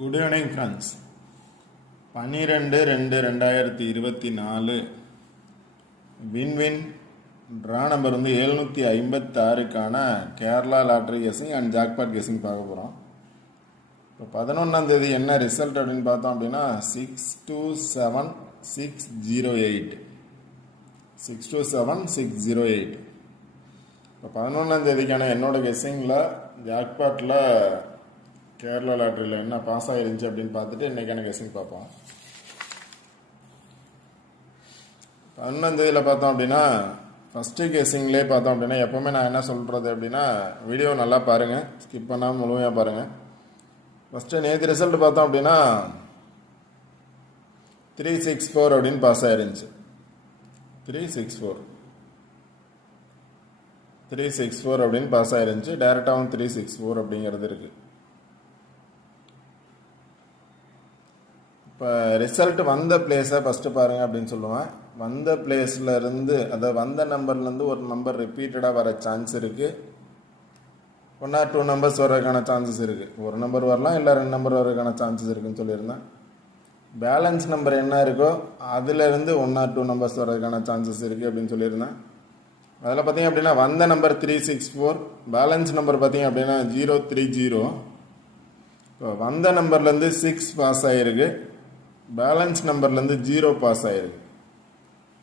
Good evening friends. 12/2/2024 Win Win draw number வந்து 756க்கான Kerala lottery guessing and jackpot guessing பார்க்க போகிறோம். இப்போ 11ஆம் தேதி என்ன ரிசல்ட் அப்படின்னு பார்த்தோம் அப்படின்னா 627608 627608. இப்போ 11ஆம் தேதிக்கான என்னோட கெஸிங்கில் ஜாக்பாட்டில் கேரளா லாட்ரியில் என்ன பாஸ் ஆகிருந்துச்சு அப்படின்னு பார்த்துட்டு இன்றைக்கான கெஸிங் பார்ப்போம். 11ஆம் தேதியில் பார்த்தோம் அப்படின்னா ஃபஸ்ட்டு கெஸிங்லேயே பார்த்தோம் அப்படின்னா எப்போவுமே நான் என்ன சொல்கிறது அப்படின்னா வீடியோ நல்லா பாருங்கள், ஸ்கிப் பண்ணாமல் முழுமையாக பாருங்கள். ஃபஸ்ட்டு நேற்று ரிசல்ட் பார்த்தோம் அப்படின்னா 364 அப்படின்னு பாஸ் ஆகிருந்துச்சு. 364 அப்படின்னு பாஸ் ஆகிருந்துச்சு. டேரெக்டாகவும் 364 அப்படிங்கிறது இருக்குது. இப்போ ரிசல்ட் வந்த பிளேஸை ஃபஸ்ட்டு பாருங்கள் அப்படின்னு சொல்லுவேன். வந்த பிளேஸ்லேருந்து அதாவது வந்த நம்பர்லேருந்து ஒரு நம்பர் ரிப்பீட்டடாக வர சான்ஸ் இருக்குது. 1 or 2 நம்பர்ஸ் வர்றதுக்கான சான்சஸ் இருக்குது. ஒரு நம்பர் வரலாம், இல்லை 2 நம்பர் வர்றதுக்கான சான்சஸ் இருக்குதுன்னு சொல்லியிருந்தேன். பேலன்ஸ் நம்பர் என்ன இருக்கோ அதிலேருந்து 1 or 2 நம்பர்ஸ் வர்றதுக்கான சான்சஸ் இருக்குது அப்படின்னு சொல்லியிருந்தேன். அதில் பார்த்தீங்க அப்படின்னா வந்த நம்பர் 364, பேலன்ஸ் நம்பர் பார்த்தீங்க அப்படின்னா 030. இப்போ வந்த நம்பர்லேருந்து 6 பாஸ் ஆகிருக்கு, பேலன்ஸ் நம்பர்லேருந்து 0 பாஸ் ஆகிருக்கு.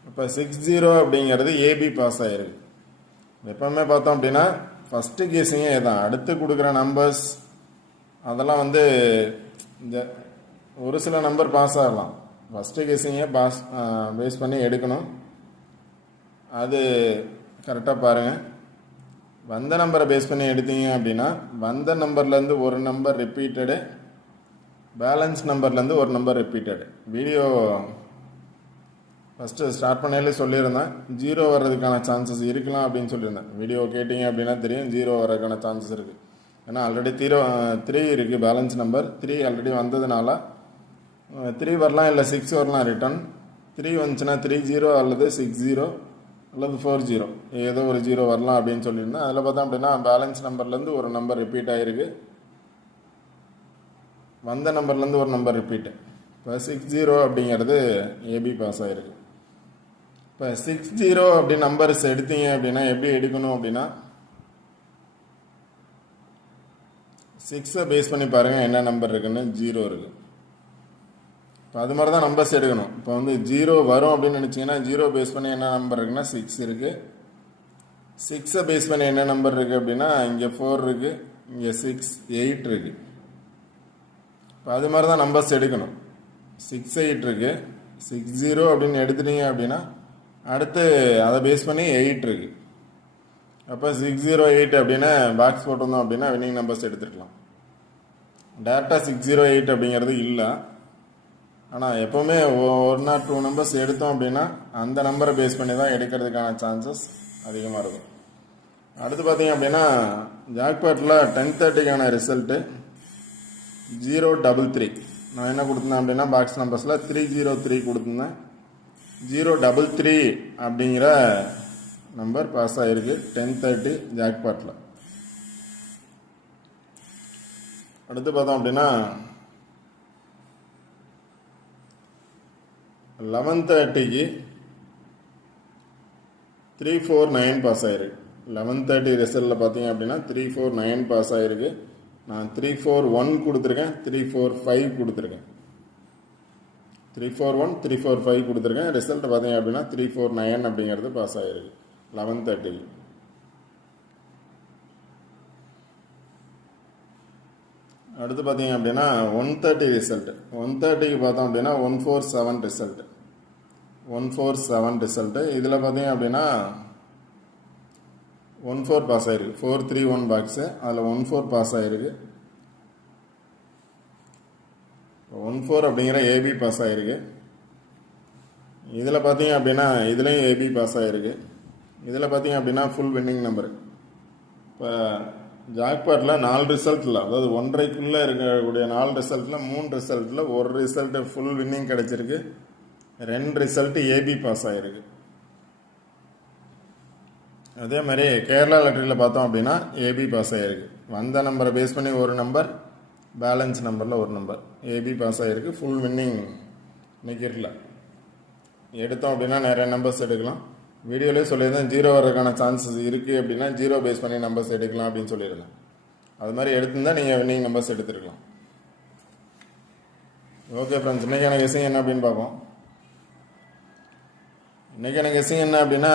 இப்போ 60 அப்படிங்கிறது ஏபி பாஸ் ஆகிருக்கு. எப்போவுமே பார்த்தோம் அப்படின்னா ஃபஸ்ட்டு கேஸிங்கே தான். அடுத்து கொடுக்குற நம்பர்ஸ் அதெல்லாம் வந்து இந்த ஒரு சில நம்பர் பாஸ் ஆகலாம். ஃபஸ்ட்டு கேஸிங்கே பேஸ் பண்ணி எடுக்கணும். அது கரெக்டாக பாருங்கள். வந்த நம்பரை பேஸ் பண்ணி எடுத்தீங்க அப்படின்னா வந்த நம்பர்லேருந்து ஒரு நம்பர் ரிப்பீட்டடு, பேலன்ஸ் நம்பர்லேருந்து ஒரு number repeated. Video first start பண்ணாலே சொல்லியிருந்தேன் 0 வர்றதுக்கான சான்சஸ் இருக்கலாம் அப்படின்னு சொல்லியிருந்தேன். வீடியோ கேட்டிங்க அப்படின்னா தெரியும் 0 வர்றதுக்கான சான்சஸ் இருக்குது. ஏன்னா ஆல்ரெடி 3 இருக்குது பேலன்ஸ் நம்பர். 3 ஆல்ரெடி வந்ததுனால 3 வரலாம், இல்லை 6 வரலாம். ரிட்டன் 3 வந்துச்சுன்னா 30 அல்லது 60 அல்லது 40 ஏதோ ஒரு 0 வரலாம் அப்படின்னு சொல்லியிருந்தேன். அதில் பார்த்தோம் அப்படின்னா பேலன்ஸ் நம்பர்லேருந்து ஒரு நம்பர் ரிப்பீட் ஆகிருக்கு, வந்த நம்பர்லேருந்து ஒரு நம்பர் ரிப்பீட்டு. இப்போ 60 அப்படிங்கிறது ஏபி பாஸ் ஆகிருக்கு. இப்போ 60 அப்படி நம்பர்ஸ் எடுத்தீங்க அப்படின்னா எப்படி எடுக்கணும் அப்படின்னா 6 பேஸ் பண்ணி பாருங்கள் என்ன நம்பர் இருக்குன்னு. 0 இருக்குது. இப்போ அது மாதிரி தான் நம்பர்ஸ் எடுக்கணும். இப்போ வந்து 0 வரும் அப்படின்னு நினச்சிங்கன்னா 0 பேஸ் பண்ணி என்ன நம்பர் இருக்குன்னா 6 இருக்குது. 6 பேஸ் பண்ணி என்ன நம்பர் இருக்குது அப்படின்னா இங்கே 4 இருக்குது, இங்கே 6, 8 இருக்குது. இப்போ அது மாதிரி தான் நம்பர்ஸ் எடுக்கணும். 6, 8 இருக்குது. 60 அப்படின்னு எடுத்துட்டீங்க அப்படின்னா அடுத்து அதை பேஸ் பண்ணி 8 இருக்குது. அப்போ 608 அப்படின்னு பாக்ஸ் போட்டிருந்தோம் அப்படின்னா வின்னிங் நம்பர்ஸ் எடுத்துருக்கலாம். டேரெக்டாக 608 அப்படிங்கிறது இல்லை. ஆனால் எப்போவுமே 1 or 2 நம்பர்ஸ் எடுத்தோம் அப்படின்னா அந்த நம்பரை பேஸ் பண்ணி தான் எடுக்கிறதுக்கான சான்சஸ் அதிகமாக இருக்கும். அடுத்து பார்த்தீங்க அப்படின்னா ஜாக்பாட்டில் 10:30க்கான ரிசல்ட்டு 033. நான் என்ன கொடுத்துருந்தேன் அப்படின்னா பாக்ஸ் நம்பர்ஸில் 303 கொடுத்துருந்தேன். 033 அப்படிங்கிற நம்பர் பாஸ் ஆகிருக்கு 10:30 ஜாக்பாட்டில். அடுத்து பார்த்தோம் அப்படின்னா 11:30க்கு 349 பாஸ் ஆகிருக்கு. 11:30 ரிசல்ட்டில் பார்த்தீங்க அப்படின்னா 349 பாஸ் ஆகிருக்கு. நான் 341 கொடுத்துருக்கேன், 345 கொடுத்துருக்கேன். 341, 345 கொடுத்துருக்கேன். ரிசல்ட் பார்த்தீங்க அப்படின்னா 349 அப்படிங்கிறது பாஸ் ஆகிருக்கு 11:30க்கு. அடுத்து பார்த்தீங்க அப்படின்னா 1:30 ரிசல்ட். 1:30க்கு பார்த்தோம் அப்படின்னா 147 ரிசல்ட். 147 ரிசல்ட்டு. இதில் பார்த்தீங்க அப்படின்னா 14 பாஸ் ஆகிருக்கு. 431 பாக்ஸு, அதில் 14 பாஸ் ஆகிருக்கு. 14 அப்படிங்கிற ஏபி பாஸ் ஆகிருக்கு. இதில் பார்த்தீங்க அப்படின்னா இதுலேயும் ஏபி பாஸ் ஆகிருக்கு. இதில் பார்த்தீங்க அப்படின்னா ஃபுல் வின்னிங் நம்பரு. இப்போ ஜாக்பாட்டில் 4 ரிசல்ட்டில், அதாவது 1.5க்குள்ளே இருக்கக்கூடிய 4 ரிசல்ட்டில் 3 ரிசல்ட்டில் ஒரு ரிசல்ட்டு ஃபுல் வின்னிங் கிடச்சிருக்கு, 2 ரிசல்ட்டு ஏபி பாஸ் ஆகிருக்கு. அதே மாதிரி கேரளா லாட்டரியில் பார்த்தோம் அப்படின்னா ஏபி பாஸ் ஆகிருக்கு. வந்த நம்பரை பேஸ் பண்ணி ஒரு நம்பர், பேலன்ஸ் நம்பரில் ஒரு நம்பர் ஏபி பாஸ் ஆகிருக்கு. ஃபுல் வின்னிங் இன்றைக்கி இருக்குல்ல. எடுத்தோம் அப்படின்னா நிறைய நம்பர்ஸ் எடுக்கலாம். வீடியோலேயே சொல்லியிருந்தேன் ஜீரோ வர்றதுக்கான சான்சஸ் இருக்குது அப்படின்னா ஜீரோ பேஸ் பண்ணி நம்பர்ஸ் எடுக்கலாம் அப்படின்னு சொல்லியிருந்தேன். அது மாதிரி எடுத்திருந்தால் நீங்கள் வின்னிங் நம்பர்ஸ் எடுத்துருக்கலாம். ஓகே ஃப்ரெண்ட்ஸ், இன்றைக்கான கெஸ்ஸிங் என்ன அப்படின்னு பார்ப்போம். இன்றைக்கான கெஸ்ஸிங் என்ன அப்படின்னா,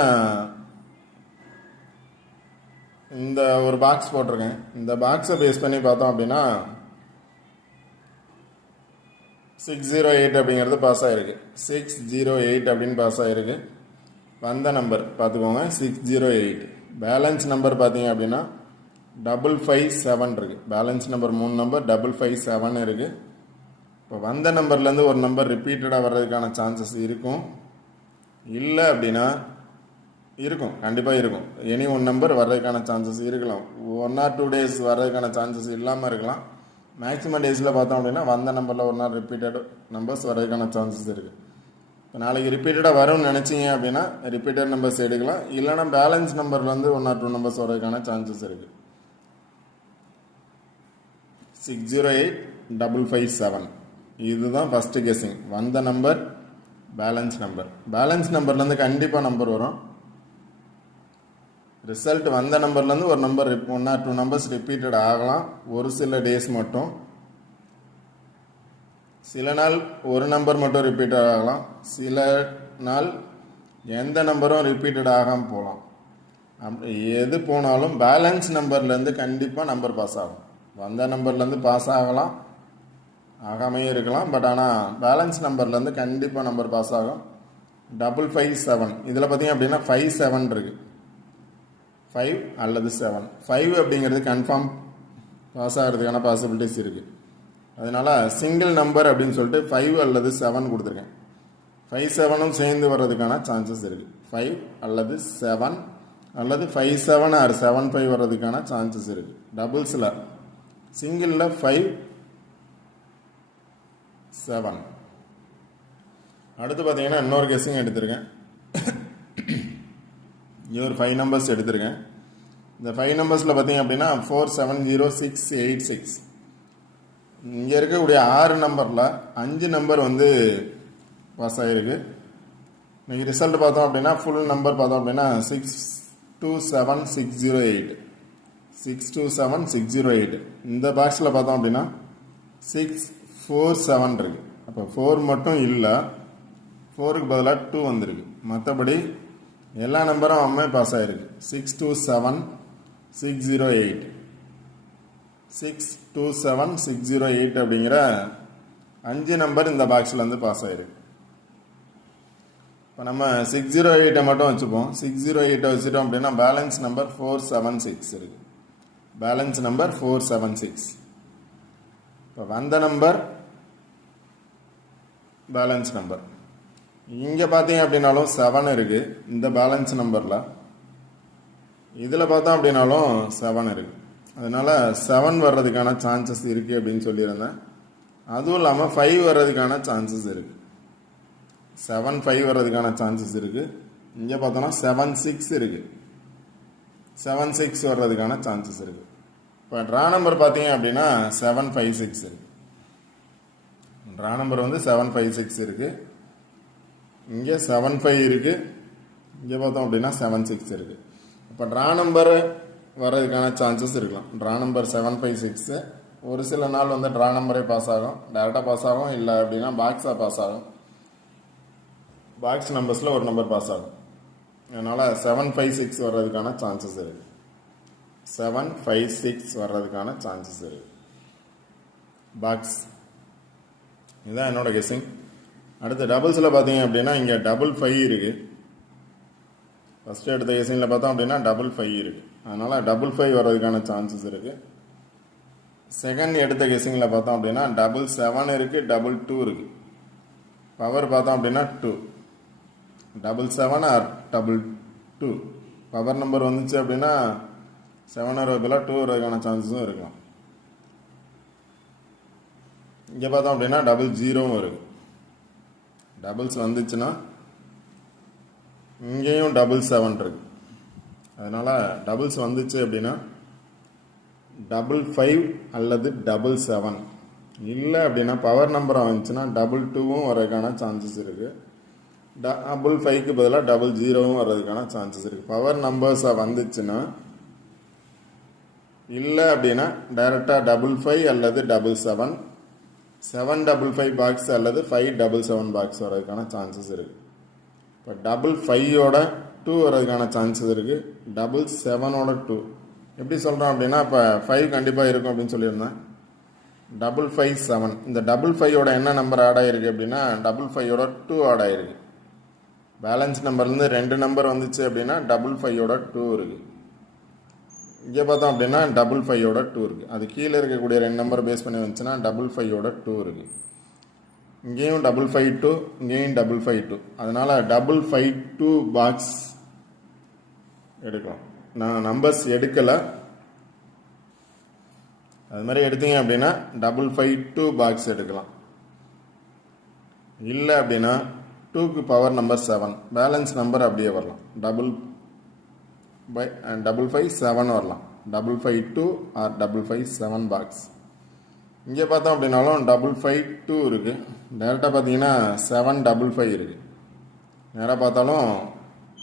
இந்த ஒரு பாக்ஸ் போட்டிருக்கேன். இந்த பாக்ஸை பேஸ் பண்ணி பார்த்தோம் அப்படின்னா 608 அப்படிங்கிறது பாஸ் ஆகிருக்கு. 608 அப்படின்னு பாஸ் ஆகிருக்கு. வந்த நம்பர் பார்த்துக்கோங்க 608. பேலன்ஸ் நம்பர் பார்த்தீங்க அப்படின்னா 557 இருக்குது. பேலன்ஸ் நம்பர் 3 நம்பர் 557 இருக்குது. இப்போ வந்த நம்பர்லேருந்து ஒரு நம்பர் ரிப்பீட்டடாக வர்றதுக்கான சான்சஸ் இருக்கும். இல்லை அப்படின்னா இருக்கும், கண்டிப்பாக இருக்கும். எனி ஒன் நம்பர் வர்றதுக்கான சான்சஸ் இருக்கலாம். 1 or 2 days வர்றதுக்கான சான்சஸ் இல்லாமல் இருக்கலாம். மேக்ஸிமம் டேஸில் பார்த்தோம் அப்படின்னா வந்த நம்பரில் ஒரு நாள் ரிப்பீட்டட் நம்பர்ஸ் வர்றதுக்கான சான்சஸ் இருக்குது. இப்போ நாளைக்கு ரிப்பீட்டடாக வரும்னு நினச்சிங்க அப்படின்னா ரிப்பீட்டட் நம்பர்ஸ் எடுக்கலாம். இல்லைனா பேலன்ஸ் நம்பர்லேருந்து 1 or 2 நம்பர்ஸ் வர்றதுக்கான சான்சஸ் இருக்குது. 608 557 இதுதான் ஃபஸ்ட்டு கெஸ்ஸிங். வந்த நம்பர் பேலன்ஸ் நம்பர். பேலன்ஸ் நம்பர்லேருந்து கண்டிப்பாக நம்பர் வரும். ரிசல்ட் வந்த நம்பர்லேருந்து ஒரு நம்பர் 1 or 2 நம்பர்ஸ் ரிப்பீட்டட் ஆகலாம். ஒரு சில டேஸ் மட்டும். சில நாள் ஒரு நம்பர் மட்டும் ரிப்பீட்டட் ஆகலாம். சில நாள் எந்த நம்பரும் ரிப்பீட்டட் ஆகாமல் போகலாம். எது போனாலும் பேலன்ஸ் நம்பர்லேருந்து கண்டிப்பாக நம்பர் பாஸ் ஆகும். வந்த நம்பர்லேருந்து பாஸ் ஆகலாம், ஆகாமையும் இருக்கலாம். பட் ஆனால் பேலன்ஸ் நம்பர்லேருந்து கண்டிப்பாக நம்பர் பாஸ் ஆகும். 557 இதில் பார்த்தீங்க அப்படின்னா 57 இருக்குது. 5 அல்லது 7. 5 அப்படிங்கிறது கன்ஃபார்ம் பாஸ் ஆகிறதுக்கான பாசிபிலிட்டிஸ் இருக்குது. அதனால் சிங்கிள் நம்பர் அப்படின்னு சொல்லிட்டு 5 அல்லது 7 கொடுத்துருக்கேன். 5-7 சேர்ந்து வர்றதுக்கான சான்சஸ் இருக்குது. 5 அல்லது 7 அல்லது 5-7 or 7-5 வர்றதுக்கான சான்சஸ் இருக்குது. டபுள்ஸில் சிங்கிளில் 5-7. அடுத்து பார்த்தீங்கன்னா இன்னொரு கெஸ்ஸிங் எடுத்திருக்கேன். ஒரு 5 நம்பர்ஸ் எடுத்திருக்கேன். இந்த 5 நம்பர்ஸில் பார்த்தீங்க அப்படின்னா 470686. இங்கே இருக்கக்கூடிய 6 நம்பரில் 5 நம்பர் வந்து பாஸ் ஆகிருக்கு. இன்றைக்கி ரிசல்ட் பார்த்தோம் அப்படின்னா ஃபுல் நம்பர் பார்த்தோம் அப்படின்னா 627608. 627608. இந்த பாக்ஸில் பார்த்தோம் அப்படின்னா 647 இருக்குது. அப்போ 4 மட்டும் இல்லை, 4க்கு பதிலாக 2 வந்திருக்கு. மற்றபடி எல்லா நம்பரும் அம்மே பாஸ் ஆகிருக்கு. 627608. 627608 அப்படிங்கிற 5 நம்பர் இந்த பாக்ஸ்லேருந்து பாஸ் ஆகிருக்கு. இப்போ நம்ம 608 மட்டும் வச்சுப்போம். 608 வச்சுட்டோம் அப்படின்னா பேலன்ஸ் நம்பர் 476 இருக்குது. Balance number 476. இப்போ வந்த நம்பர் பேலன்ஸ் நம்பர். இங்கே பார்த்தீங்க அப்படின்னாலும் 7 இருக்குது இந்த பேலன்ஸ் நம்பரில். இதில் பார்த்தோம் அப்படின்னாலும் 7 இருக்குது. அதனால் 7 வர்றதுக்கான சான்சஸ் இருக்குது அப்படின்னு சொல்லியிருந்தேன். அதுவும் இல்லாமல் 5 வர்றதுக்கான சான்சஸ் இருக்குது. 7-5 வர்றதுக்கான சான்சஸ் இருக்குது. இங்கே பார்த்தோன்னா 7-6 இருக்குது. 7-6 வர்றதுக்கான சான்சஸ் இருக்குது. இப்போ ட்ரா நம்பர் பார்த்தீங்க அப்படின்னா 756 இருக்குது. ட்ரா நம்பர் வந்து 756 இருக்குது. இங்கே 75 இருக்குது. இங்கே பார்த்தோம் அப்படின்னா 76 இருக்குது. இப்போ ட்ரா நம்பர் வர்றதுக்கான சான்சஸ் இருக்கலாம். Draw number 756. ஒரு சில நாள் வந்து ட்ரா நம்பரே பாஸ் ஆகும், டேரெக்டாக பாஸ் ஆகும். இல்லை அப்படின்னா பாக்ஸாக பாஸ் ஆகும். பாக்ஸ் நம்பர்ஸில் ஒரு நம்பர் பாஸ் ஆகும். அதனால் 756 வர்றதுக்கான சான்சஸ் இருக்குது. 756 வர்றதுக்கான சான்சஸ் இருக்குது. பாக்ஸ் இதுதான் என்னோட கெஸ்ஸிங். அடுத்து டபுள்ஸில் பார்த்தீங்க அப்படின்னா இங்கே 555 இருக்குது. ஃபஸ்ட்டு எடுத்த கெஸ்ஸிங்கில் பார்த்தோம் அப்படின்னா 555 இருக்குது. அதனால் 555 வர்றதுக்கான சான்சஸ் இருக்குது. செகண்ட் எடுத்த கெஸ்ஸிங்கில் பார்த்தோம் அப்படின்னா 77 இருக்குது, 22 இருக்குது. பவர் பார்த்தோம் அப்படின்னா 2. 77 or 22 பவர் நம்பர் வந்துச்சு அப்படின்னா 7 வரதுல 2 வரதுக்கான சான்சஸும் இருக்கலாம். இங்கே பார்த்தோம் அப்படின்னா 00 இருக்குது. டபுள்ஸ் வந்துச்சுன்னா இங்கேயும் 77 இருக்குது. அதனால் டபுள்ஸ் வந்துச்சு அப்படின்னா 55 அல்லது 77 இல்லை அப்படின்னா பவர் நம்பராக வந்துச்சுன்னா டபுள் டூவும் வரதுக்கான சான்சஸ் இருக்குது. டபுள் ஃபைவ்க்கு பதிலாக டபுள் ஜீரோவும் வர்றதுக்கான சான்சஸ் இருக்குது. பவர் நம்பர்ஸாக வந்துச்சுன்னா இல்லை அப்படின்னா டைரெக்டாக டபுள் ஃபைவ் அல்லது டபுள் செவன், 755 பாக்ஸ் அல்லது 577 பாக்ஸ் வர்றதுக்கான சான்சஸ் இருக்குது. இப்போ டபுள் ஃபைவோட 2 வர்றதுக்கான சான்சஸ் இருக்குது. டபுள் செவனோட 2 எப்படி சொல்கிறோம் அப்படின்னா இப்போ 5 கண்டிப்பாக இருக்கும் அப்படின்னு சொல்லியிருந்தேன். 557 இந்த டபுள் ஃபைவோட என்ன நம்பர் ஆட் ஆகிருக்கு அப்படின்னா டபுள் ஃபைவோட 2 ஆட் ஆகிருக்கு. பேலன்ஸ் நம்பர்லேருந்து 2 நம்பர் வந்துச்சு அப்படின்னா டபுள் ஃபைவோட 2 இருக்குது. இங்கே பார்த்தோம் அப்படின்னா டபுள் ஃபைவோட 2 இருக்குது. அது கீழே இருக்கக்கூடிய 2 நம்பர் பேஸ் பண்ணி வந்துச்சுன்னா டபுள் ஃபைவோட 2 இருக்குது. இங்கேயும் 552, இங்கேயும் 552. அதனால் 552 பாக்ஸ் எடுக்கலாம். நான் நம்பர்ஸ் எடுக்கலை. அது மாதிரி எடுத்தீங்க அப்படின்னா 552 பாக்ஸ் எடுக்கலாம். இல்லை அப்படின்னா 2க்கு பவர் நம்பர் 7, பேலன்ஸ் நம்பர் அப்படியே வரலாம். 557 வரலாம். 552 ஆர் 557 பாக்ஸ். இங்கே பார்த்தோம் அப்படின்னாலும் 552 இருக்குது. டேரெக்டாக பார்த்தீங்கன்னா 755 இருக்குது. நேராக பார்த்தாலும்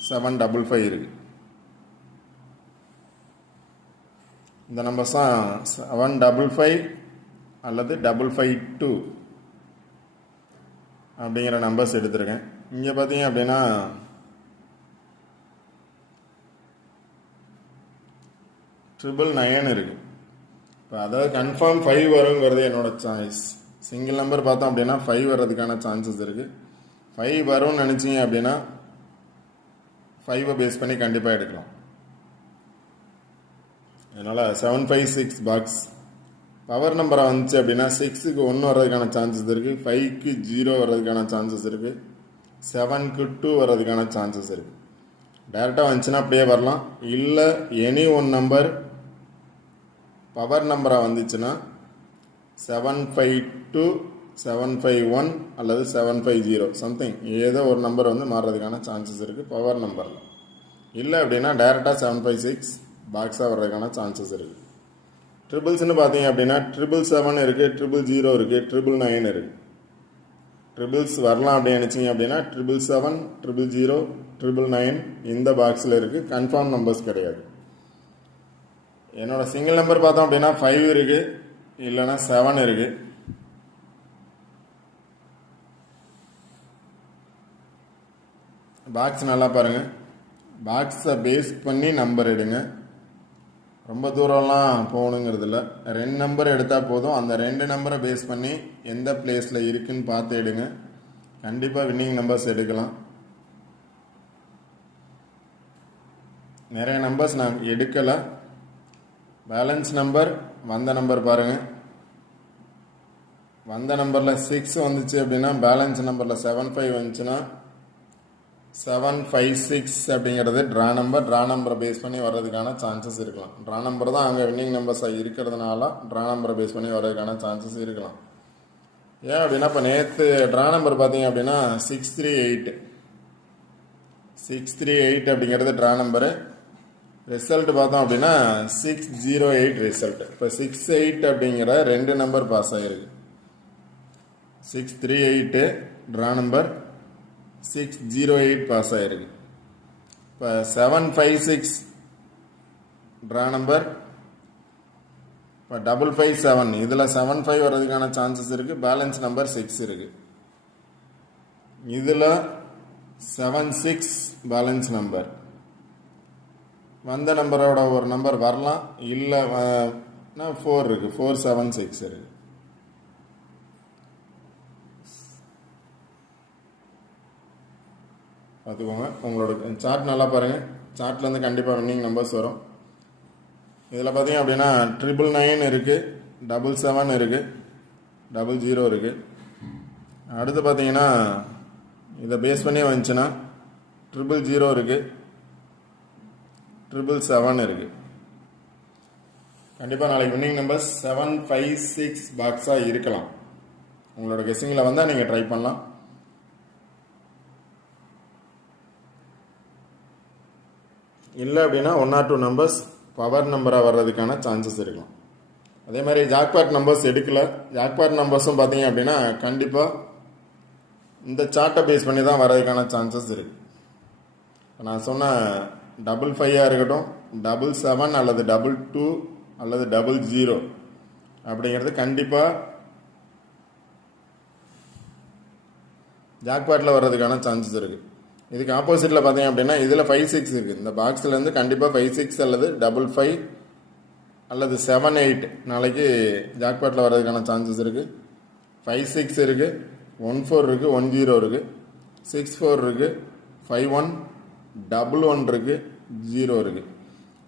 755 இருக்குது. இந்த நம்பர்ஸ் தான் 755 அல்லது 552 அப்படிங்கிற நம்பர்ஸ் எடுத்திருக்கேன். இங்கே பார்த்தீங்க அப்படின்னா 999 இருக்குது. இப்போ அதாவது கன்ஃபார்ம் 5 வருங்கிறது என்னோட சாய்ஸ். சிங்கிள் நம்பர் பார்த்தோம் அப்படின்னா 5 வர்றதுக்கான சான்சஸ் இருக்குது. 5 வரும்னு நினச்சிங்க அப்படின்னா 5 பேஸ் பண்ணி கண்டிப்பாக எடுக்கலாம். அதனால் 756 பாக்ஸ். பவர் நம்பராக வந்துச்சு அப்படின்னா 6க்கு 1 வர்றதுக்கான சான்சஸ் இருக்குது. 5க்கு 0 வர்றதுக்கான சான்சஸ் இருக்குது. 7க்கு 2 வர்றதுக்கான சான்சஸ் இருக்குது. டைரெக்டாக வந்துச்சுன்னா அப்படியே வரலாம். இல்லை எனி ஒன் நம்பர் பவர் நம்பராக வந்துச்சுன்னா 752, 751 அல்லது 750 சம்திங் ஏதோ ஒரு நம்பர் வந்து மாறுறதுக்கான சான்சஸ் இருக்குது பவர் நம்பரில். இல்லை அப்படின்னா டைரெக்டாக 756 பாக்ஸாக வர்றதுக்கான சான்சஸ் இருக்குது. ட்ரிபிள்ஸ்னு பார்த்தீங்க அப்படின்னா 777 இருக்குது, 000 இருக்குது, 999 இருக்குது. ட்ரிபிள்ஸ் வரலாம் அப்படின்னு நினச்சிங்க அப்படின்னா 777, 000, 999 இந்த பாக்ஸில் இருக்குது. கன்ஃபார்ம் நம்பர்ஸ் கிடையாது. என்னோட சிங்கிள் நம்பர் பார்த்தோம் அப்படின்னா 5 இருக்குது, இல்லைன்னா 7 இருக்குது. பாக்ஸ் நல்லா பாருங்கள். பாக்ஸை பேஸ் பண்ணி நம்பர் எடுங்க. ரொம்ப தூரம்லாம் போகணுங்கிறது இல்லை. 2 நம்பர் எடுத்தால் போதும். அந்த 2 நம்பரை பேஸ் பண்ணி எந்த பிளேஸில் இருக்குன்னு பார்த்து எடுங்க. கண்டிப்பாக வின்னிங் நம்பர்ஸ் எடுக்கலாம். நிறைய நம்பர்ஸ் நான் எடுக்கலை. பேலன்ஸ் நம்பர் வந்த நம்பர் பாருங்கள். வந்த நம்பரில் 6 வந்துச்சு அப்படின்னா பேலன்ஸ் நம்பரில் 75 வந்துச்சுன்னா 756 அப்படிங்கிறது ட்ரா நம்பரை பேஸ் பண்ணி வர்றதுக்கான சான்சஸ் இருக்கலாம். ட்ரா நம்பர் தான் அங்கே வின்னிங் நம்பர்ஸாக இருக்கிறதுனால ட்ரா நம்பரை பேஸ் பண்ணி வர்றதுக்கான சான்சஸ் இருக்கலாம். ஏன் அப்படின்னா இப்போ நேற்று ட்ரா நம்பர் பார்த்தீங்க அப்படின்னா 638 அப்படிங்கிறது ட்ரா நம்பரு. ரிசல்ட் பார்த்தோம் அப்படின்னா 608 ரிசல்ட். இப்போ 68 அப்படிங்கிற 2 நம்பர் பாஸ் ஆகிருக்கு. 638 ட்ரா நம்பர், 608 பாஸ் ஆகிருக்கு. இப்போ 756 ட்ரா நம்பர், இப்போ 557 இதில் 75 வர்றதுக்கான சான்சஸ் இருக்குது. பேலன்ஸ் நம்பர் 6 இருக்குது. இதில் 76 பேலன்ஸ் நம்பர். வந்த நம்பரோட ஒரு நம்பர் வரலாம். இல்லை 4 இருக்குது, 476 இருக்குது. பார்த்துக்கோங்க. உங்களோட சார்ட் நல்லா பாருங்கள். சார்ட்லேருந்து கண்டிப்பாக வின்னிங் நம்பர்ஸ் வரும். இதில் பார்த்தீங்க அப்படின்னா 999 இருக்குது, 77 இருக்குது, 00 இருக்குது. அடுத்து பார்த்தீங்கன்னா இதை பேஸ் பண்ணி வந்துச்சுன்னா 000 இருக்குது, 777 இருக்குது. கண்டிப்பாக நாளைக்கு வின்னிங் நம்பர்ஸ் 756 பாக்ஸாக இருக்கலாம். உங்களோட கெஸ்ஸிங்கில் வந்தால் நீங்கள் ட்ரை பண்ணலாம். இல்லை அப்படின்னா 1 or 2 நம்பர்ஸ் பவர் நம்பராக வர்றதுக்கான சான்சஸ் இருக்கலாம். அதே மாதிரி ஜாக்பாட் நம்பர்ஸ் எடுக்கல. ஜாக்பாட் நம்பர்ஸும் பார்த்தீங்க அப்படின்னா கண்டிப்பாக இந்த சார்ட்டை பேஸ் பண்ணி தான் வரதுக்கான சான்சஸ் இருக்குது. நான் சொன்ன 55 இருக்கட்டும், 77 அல்லது 22 அல்லது 00 அப்படிங்கிறது கண்டிப்பாக ஜாக்பாட்டில் வர்றதுக்கான சான்சஸ் இருக்குது. இதுக்கு ஆப்போசிட்டில் பார்த்தீங்க அப்படின்னா இதில் 56 இருக்குது. இந்த பாக்ஸ்லேருந்து கண்டிப்பாக 56 அல்லது 55 அல்லது 78 நாளைக்கு ஜாக்பாட்டில் வர்றதுக்கான சான்சஸ் இருக்குது. 56 இருக்குது, 14 இருக்குது, 10 இருக்குது, 64 இருக்குது, 51, 11 இருக்குது, 0 இருக்குது.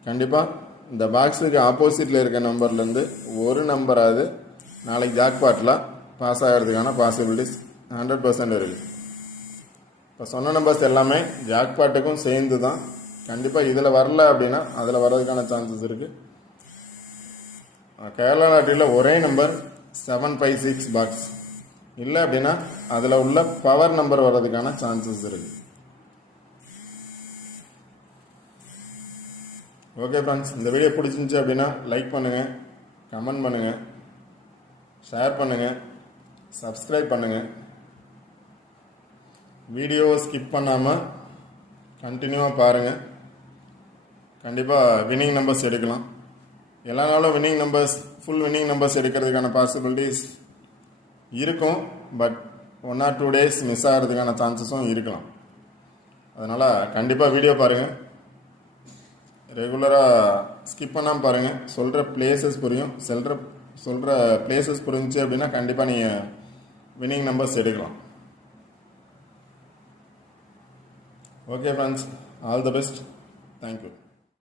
கண்டிப்பாக இந்த பாக்ஸுக்கு ஆப்போசிட்டில் இருக்க நம்பர்லேருந்து ஒரு நம்பராது நாளைக்கு ஜாக்பாட்டில் பாஸ் ஆகிறதுக்கான பாசிபிலிட்டிஸ் 100% இருக்குது. இப்போ சொன்ன நம்பர்ஸ் எல்லாமே ஜாக்பாட்டுக்கும் சேர்ந்து தான். கண்டிப்பாக இதில் வரல அப்படின்னா அதில் வர்றதுக்கான சான்சஸ் இருக்குது. கேரளா லாட்டரியில் ஒரே நம்பர் 756 பாக்ஸ் இல்லை அப்படின்னா அதில் உள்ள பவர் நம்பர் வர்றதுக்கான சான்சஸ் இருக்குது. ஓகே ஃப்ரெண்ட்ஸ், இந்த வீடியோ பிடிச்சிருந்துச்சி அப்படின்னா லைக் பண்ணுங்கள், கமெண்ட் பண்ணுங்கள், ஷேர் பண்ணுங்கள், சப்ஸ்கிரைப் பண்ணுங்கள். வீடியோவை ஸ்கிப் பண்ணாமல் கண்டினியூவாக பாருங்கள். கண்டிப்பாக வின்னிங் நம்பர்ஸ் எடுக்கலாம். எல்லா நாளும் winning numbers, full winning numbers எடுக்கிறதுக்கான பாசிபிலிட்டிஸ் இருக்கும். பட் 1 or 2 days மிஸ் ஆகிறதுக்கான சான்சஸும் இருக்கலாம். அதனால் கண்டிப்பாக வீடியோ பாருங்கள், ரெகுலராக ஸ்கிப் பண்ணாமல் பாருங்கள். சொல்கிற பிளேசஸ் புரியும். சொல்கிற பிளேசஸ் புரிஞ்சிச்சு அப்படின்னா கண்டிப்பாக நீங்கள் வின்னிங் நம்பர்ஸ் எடுக்கலாம். Okay friends, all the best. Thank you.